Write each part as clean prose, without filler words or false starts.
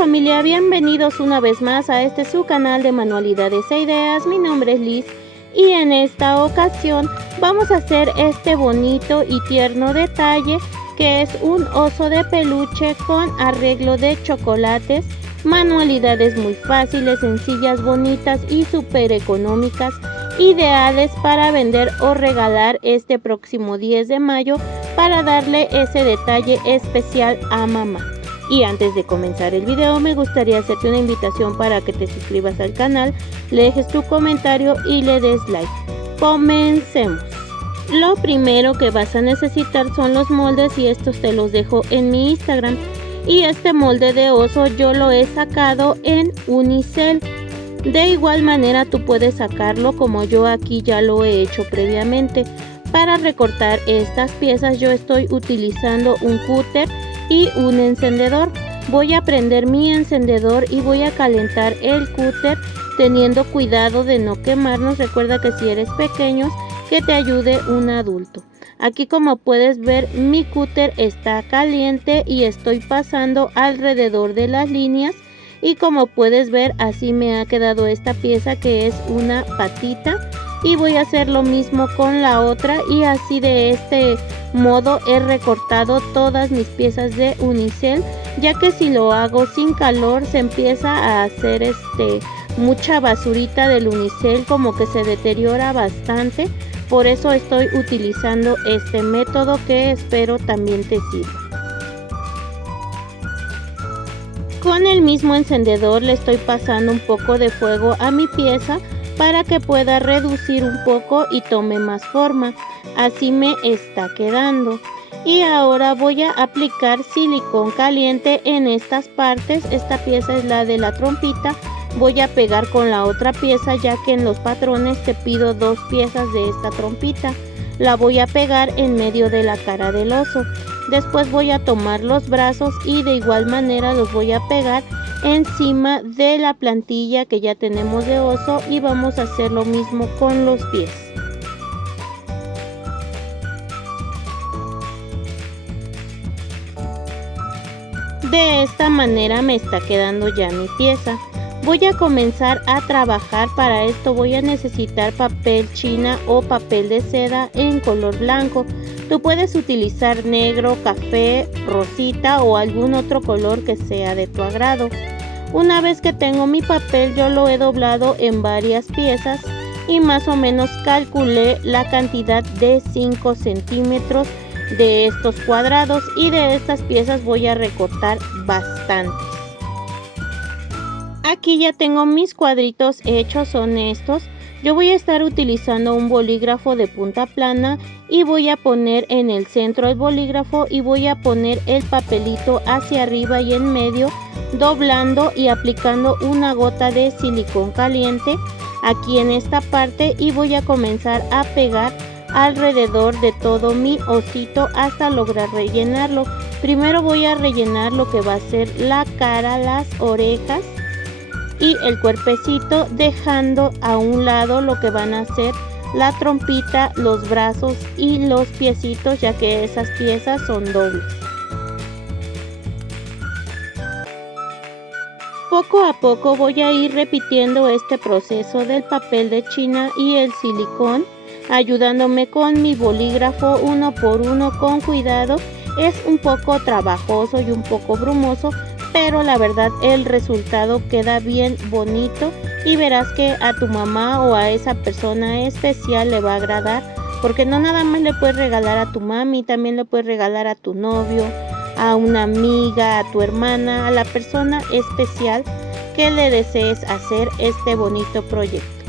familia, bienvenidos una vez más a este su canal de manualidades e ideas. Mi nombre es Liz y en esta ocasión vamos a hacer este bonito y tierno detalle que es un oso de peluche con arreglo de chocolates. Manualidades muy fáciles, sencillas, bonitas y súper económicas, ideales para vender o regalar este próximo 10 de mayo para darle ese detalle especial a mamá. Y antes de comenzar el video me gustaría hacerte una invitación para que te suscribas al canal, le dejes tu comentario y le des like. Comencemos. Lo primero que vas a necesitar son los moldes y estos te los dejo en mi Instagram. Y este molde de oso yo lo he sacado en unicel. De igual manera tú puedes sacarlo como yo aquí ya lo he hecho previamente. Para recortar estas piezas yo estoy utilizando un cúter y un encendedor. Voy a prender mi encendedor y voy a calentar el cúter teniendo cuidado de no quemarnos. Recuerda que si eres pequeño que te ayude un adulto. Aquí como puedes ver mi cúter está caliente y estoy pasando alrededor de las líneas y como puedes ver así me ha quedado esta pieza que es una patita. Y voy a hacer lo mismo con la otra y así de este modo he recortado todas mis piezas de unicel, ya que si lo hago sin calor se empieza a hacer mucha basurita del unicel, como que se deteriora bastante. Por eso estoy utilizando este método que espero también te sirva. Con el mismo encendedor le estoy pasando un poco de fuego a mi pieza para que pueda reducir un poco y tome más forma. Así me está quedando. Y ahora voy a aplicar silicón caliente en estas partes. Esta pieza es la de la trompita. Voy a pegar con la otra pieza, ya que en los patrones te pido 2 piezas de esta trompita. La voy a pegar en medio de la cara del oso. Después voy a tomar los brazos y de igual manera los voy a pegar encima de la plantilla que ya tenemos de oso y vamos a hacer lo mismo con los pies. De esta manera me está quedando ya mi pieza. Voy a comenzar a trabajar. Para esto voy a necesitar papel china o papel de seda en color blanco. Tú puedes utilizar negro, café, rosita o algún otro color que sea de tu agrado. Una vez que tengo mi papel yo lo he doblado en varias piezas y más o menos calculé la cantidad de 5 centímetros de estos cuadrados y de estas piezas voy a recortar bastantes. Aquí ya tengo mis cuadritos hechos, son estos. Yo voy a estar utilizando un bolígrafo de punta plana y voy a poner en el centro el bolígrafo y voy a poner el papelito hacia arriba y en medio, doblando y aplicando una gota de silicón caliente aquí en esta parte y voy a comenzar a pegar alrededor de todo mi osito hasta lograr rellenarlo. Primero voy a rellenar lo que va a ser la cara, las orejas y el cuerpecito, dejando a un lado lo que van a ser la trompita, los brazos y los piecitos, ya que esas piezas son dobles. Poco a poco voy a ir repitiendo este proceso del papel de china y el silicón, ayudándome con mi bolígrafo uno por uno con cuidado. Es un poco trabajoso y un poco brumoso, pero la verdad el resultado queda bien bonito y verás que a tu mamá o a esa persona especial le va a agradar, porque no nada más le puedes regalar a tu mami, también le puedes regalar a tu novio, a una amiga, a tu hermana, a la persona especial que le desees hacer este bonito proyecto.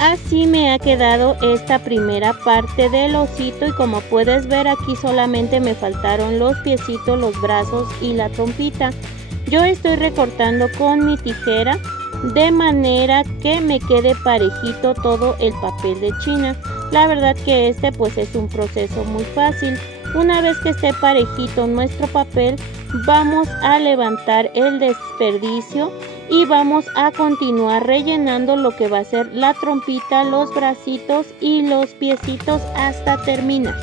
Así me ha quedado esta primera parte del osito y como puedes ver aquí solamente me faltaron los piecitos, los brazos y la trompita. Yo estoy recortando con mi tijera de manera que me quede parejito todo el papel de China. La verdad que este pues es un proceso muy fácil. Una vez que esté parejito nuestro papel, vamos a levantar el desperdicio y vamos a continuar rellenando lo que va a ser la trompita, los bracitos y los piecitos hasta terminar.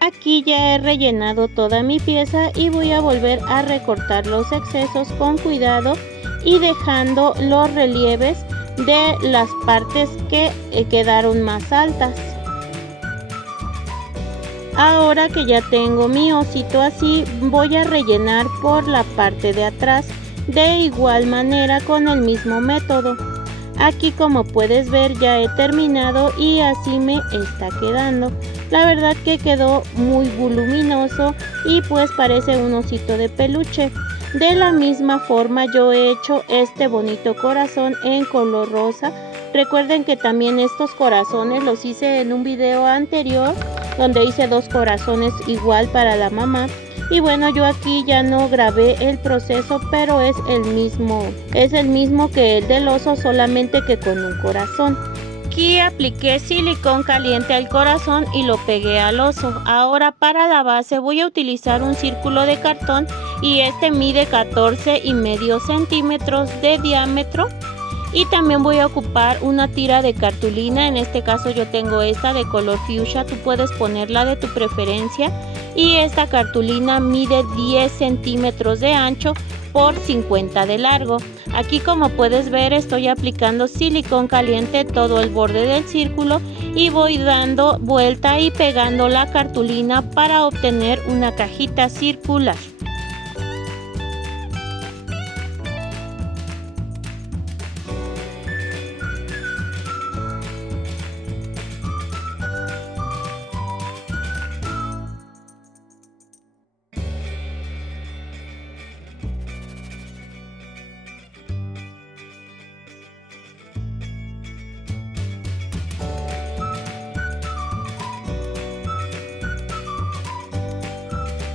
Aquí ya he rellenado toda mi pieza y voy a volver a recortar los excesos con cuidado y dejando los relieves de las partes que quedaron más altas. Ahora que ya tengo mi osito así, voy a rellenar por la parte de atrás de igual manera con el mismo método. Aquí como puedes ver ya he terminado y así me está quedando. La verdad que quedó muy voluminoso y pues parece un osito de peluche. De la misma forma yo he hecho este bonito corazón en color rosa. Recuerden que también estos corazones los hice en un video anterior donde hice 2 corazones igual para la mamá. Y bueno, yo aquí ya no grabé el proceso, pero es el mismo que el del oso, solamente que con un corazón. Aquí apliqué silicón caliente al corazón y lo pegué al oso. Ahora para la base voy a utilizar un círculo de cartón y este mide 14,5 centímetros de diámetro. Y también voy a ocupar una tira de cartulina, en este caso yo tengo esta de color fuchsia, tú puedes ponerla de tu preferencia. Y esta cartulina mide 10 centímetros de ancho por 50 de largo. Aquí como puedes ver estoy aplicando silicón caliente todo el borde del círculo y voy dando vuelta y pegando la cartulina para obtener una cajita circular.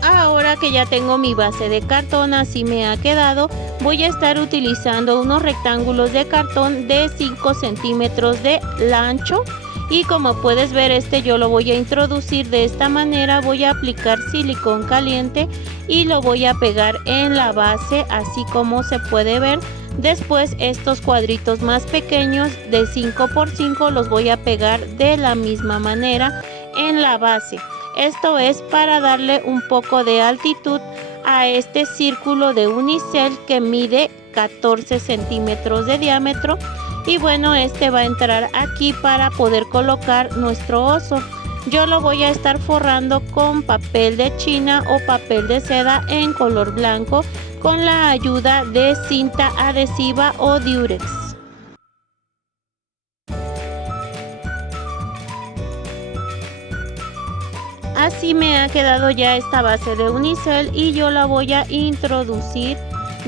Ahora que ya tengo mi base de cartón, así me ha quedado, voy a estar utilizando unos rectángulos de cartón de 5 centímetros de ancho. Y como puedes ver, este yo lo voy a introducir de esta manera, voy a aplicar silicón caliente y lo voy a pegar en la base, así como se puede ver. Después estos cuadritos más pequeños de 5 por 5 los voy a pegar de la misma manera en la base. Esto es para darle un poco de altitud a este círculo de unicel que mide 14 centímetros de diámetro. Y bueno, este va a entrar aquí para poder colocar nuestro oso. Yo lo voy a estar forrando con papel de China o papel de seda en color blanco con la ayuda de cinta adhesiva o Durex. Así me ha quedado ya esta base de unicel y yo la voy a introducir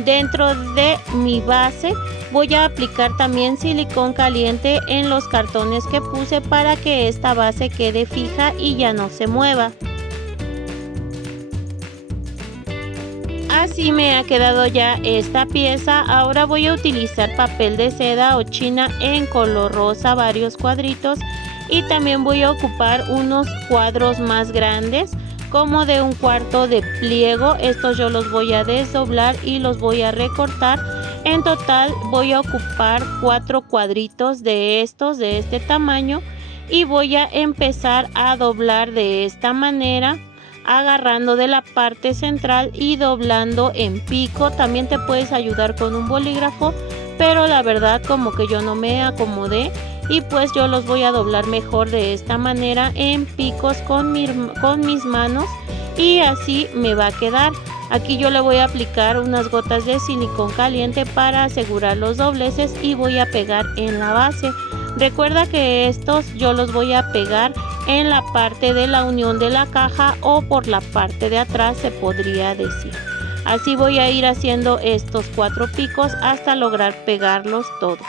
dentro de mi base. Voy a aplicar también silicón caliente en los cartones que puse para que esta base quede fija y ya no se mueva. Así me ha quedado ya esta pieza. Ahora voy a utilizar papel de seda o china en color rosa, varios cuadritos, y también voy a ocupar unos cuadros más grandes, como de 1/4 de pliego. Estos yo los voy a desdoblar y los voy a recortar. En total voy a ocupar 4 cuadritos de estos, de este tamaño, y voy a empezar a doblar de esta manera, agarrando de la parte central y doblando en pico. También te puedes ayudar con un bolígrafo, pero la verdad como que yo no me acomodé, y pues yo los voy a doblar mejor de esta manera en picos con mis manos, y así me va a quedar. Aquí yo le voy a aplicar unas gotas de silicón caliente para asegurar los dobleces y voy a pegar en la base. Recuerda que estos yo los voy a pegar en la parte de la unión de la caja o por la parte de atrás, se podría decir. Así voy a ir haciendo estos 4 picos hasta lograr pegarlos todos.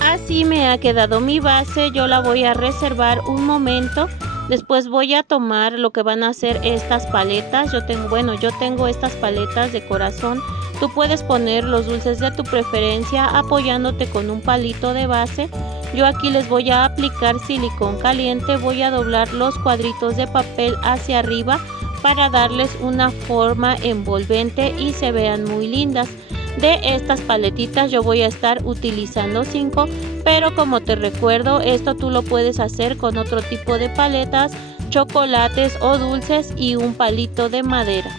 Así me ha quedado mi base. Yo la voy a reservar un momento. Después voy a tomar lo que van a ser estas paletas. Yo tengo estas paletas de corazón. Tú puedes poner los dulces de tu preferencia apoyándote con un palito de base. Yo aquí les voy a aplicar silicón caliente. Voy a doblar los cuadritos de papel hacia arriba para darles una forma envolvente y se vean muy lindas. De estas paletitas yo voy a estar utilizando 5, pero como te recuerdo, esto tú lo puedes hacer con otro tipo de paletas, chocolates o dulces y un palito de madera.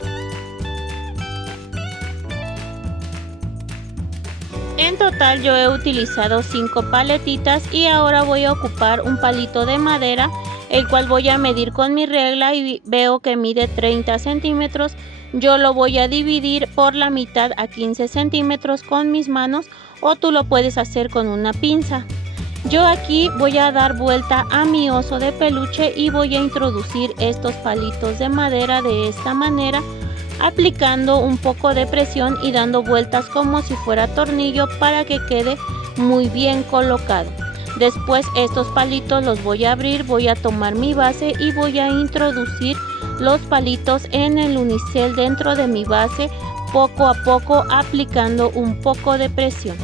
En total yo he utilizado 5 paletitas y ahora voy a ocupar un palito de madera, el cual voy a medir con mi regla y veo que mide 30 centímetros. Yo lo voy a dividir por la mitad a 15 centímetros con mis manos, o tú lo puedes hacer con una pinza. Yo aquí voy a dar vuelta a mi oso de peluche y voy a introducir estos palitos de madera de esta manera, aplicando un poco de presión y dando vueltas como si fuera tornillo para que quede muy bien colocado. Después estos palitos los voy a abrir, voy a tomar mi base y voy a introducir los palitos en el unicel dentro de mi base, poco a poco aplicando un poco de presión.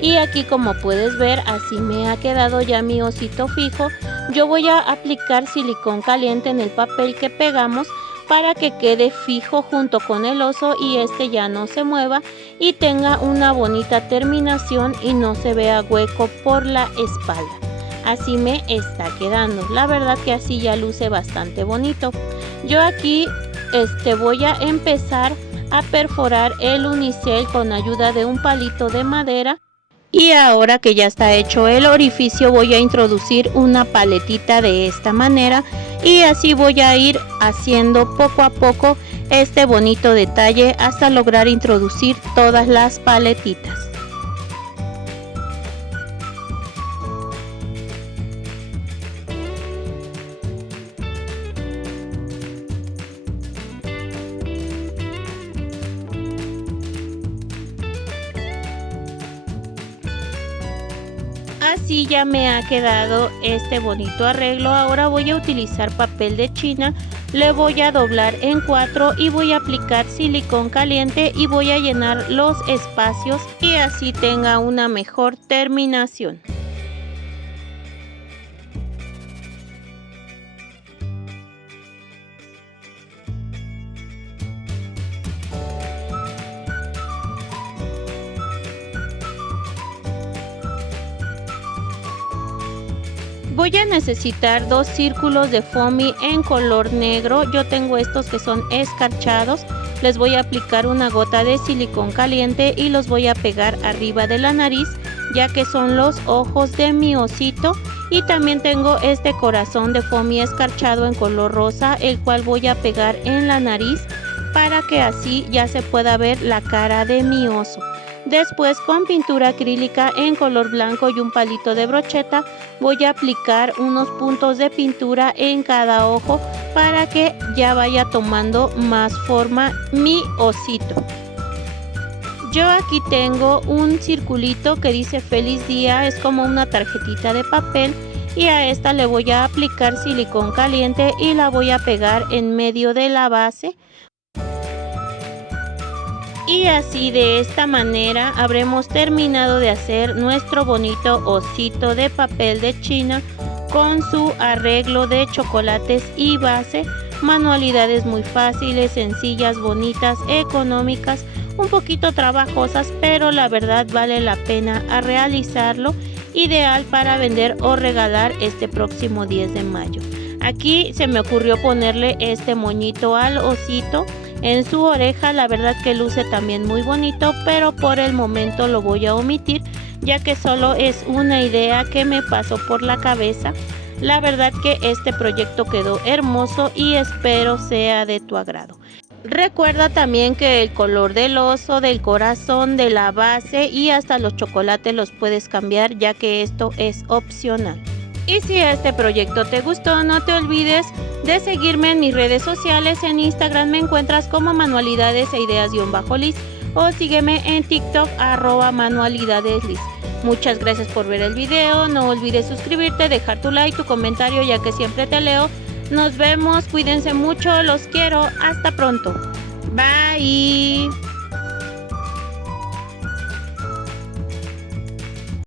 Y aquí, como puedes ver, así me ha quedado ya mi osito fijo. Yo voy a aplicar silicón caliente en el papel que pegamos para que quede fijo junto con el oso y este ya no se mueva y tenga una bonita terminación y no se vea hueco por la espalda. Así me está quedando. La verdad que así ya luce bastante bonito. Yo aquí voy a empezar a perforar el unicel con ayuda de un palito de madera. Y ahora que ya está hecho el orificio, voy a introducir una paletita de esta manera y así voy a ir haciendo poco a poco este bonito detalle hasta lograr introducir todas las paletitas. Así ya me ha quedado este bonito arreglo. Ahora voy a utilizar papel de china, le voy a doblar en 4 y voy a aplicar silicón caliente y voy a llenar los espacios y así tenga una mejor terminación. Voy a necesitar 2 círculos de foamy en color negro. Yo tengo estos que son escarchados. Les voy a aplicar una gota de silicón caliente y los voy a pegar arriba de la nariz, ya que son los ojos de mi osito. Y también tengo este corazón de foamy escarchado en color rosa, el cual voy a pegar en la nariz para que así ya se pueda ver la cara de mi oso. Después, con pintura acrílica en color blanco y un palito de brocheta, voy a aplicar unos puntos de pintura en cada ojo para que ya vaya tomando más forma mi osito. Yo aquí tengo un circulito que dice feliz día, es como una tarjetita de papel, y a esta le voy a aplicar silicón caliente y la voy a pegar en medio de la base. Y así, de esta manera habremos terminado de hacer nuestro bonito osito de papel de China con su arreglo de chocolates y base. Manualidades muy fáciles, sencillas, bonitas, económicas, un poquito trabajosas, pero la verdad vale la pena a realizarlo. Ideal para vender o regalar este próximo 10 de mayo. Aquí se me ocurrió ponerle este moñito al osito en su oreja. La verdad que luce también muy bonito, pero por el momento lo voy a omitir, ya que solo es una idea que me pasó por la cabeza. La verdad que este proyecto quedó hermoso y espero sea de tu agrado. Recuerda también que el color del oso, del corazón, de la base y hasta los chocolates los puedes cambiar, ya que esto es opcional. Y si este proyecto te gustó, no te olvides de seguirme en mis redes sociales. En Instagram me encuentras como manualidades e ideas_lis o sígueme en TikTok @manualidadeslis. Muchas gracias por ver el video. No olvides suscribirte, dejar tu like, tu comentario, ya que siempre te leo. Nos vemos, cuídense mucho, los quiero, hasta pronto. Bye.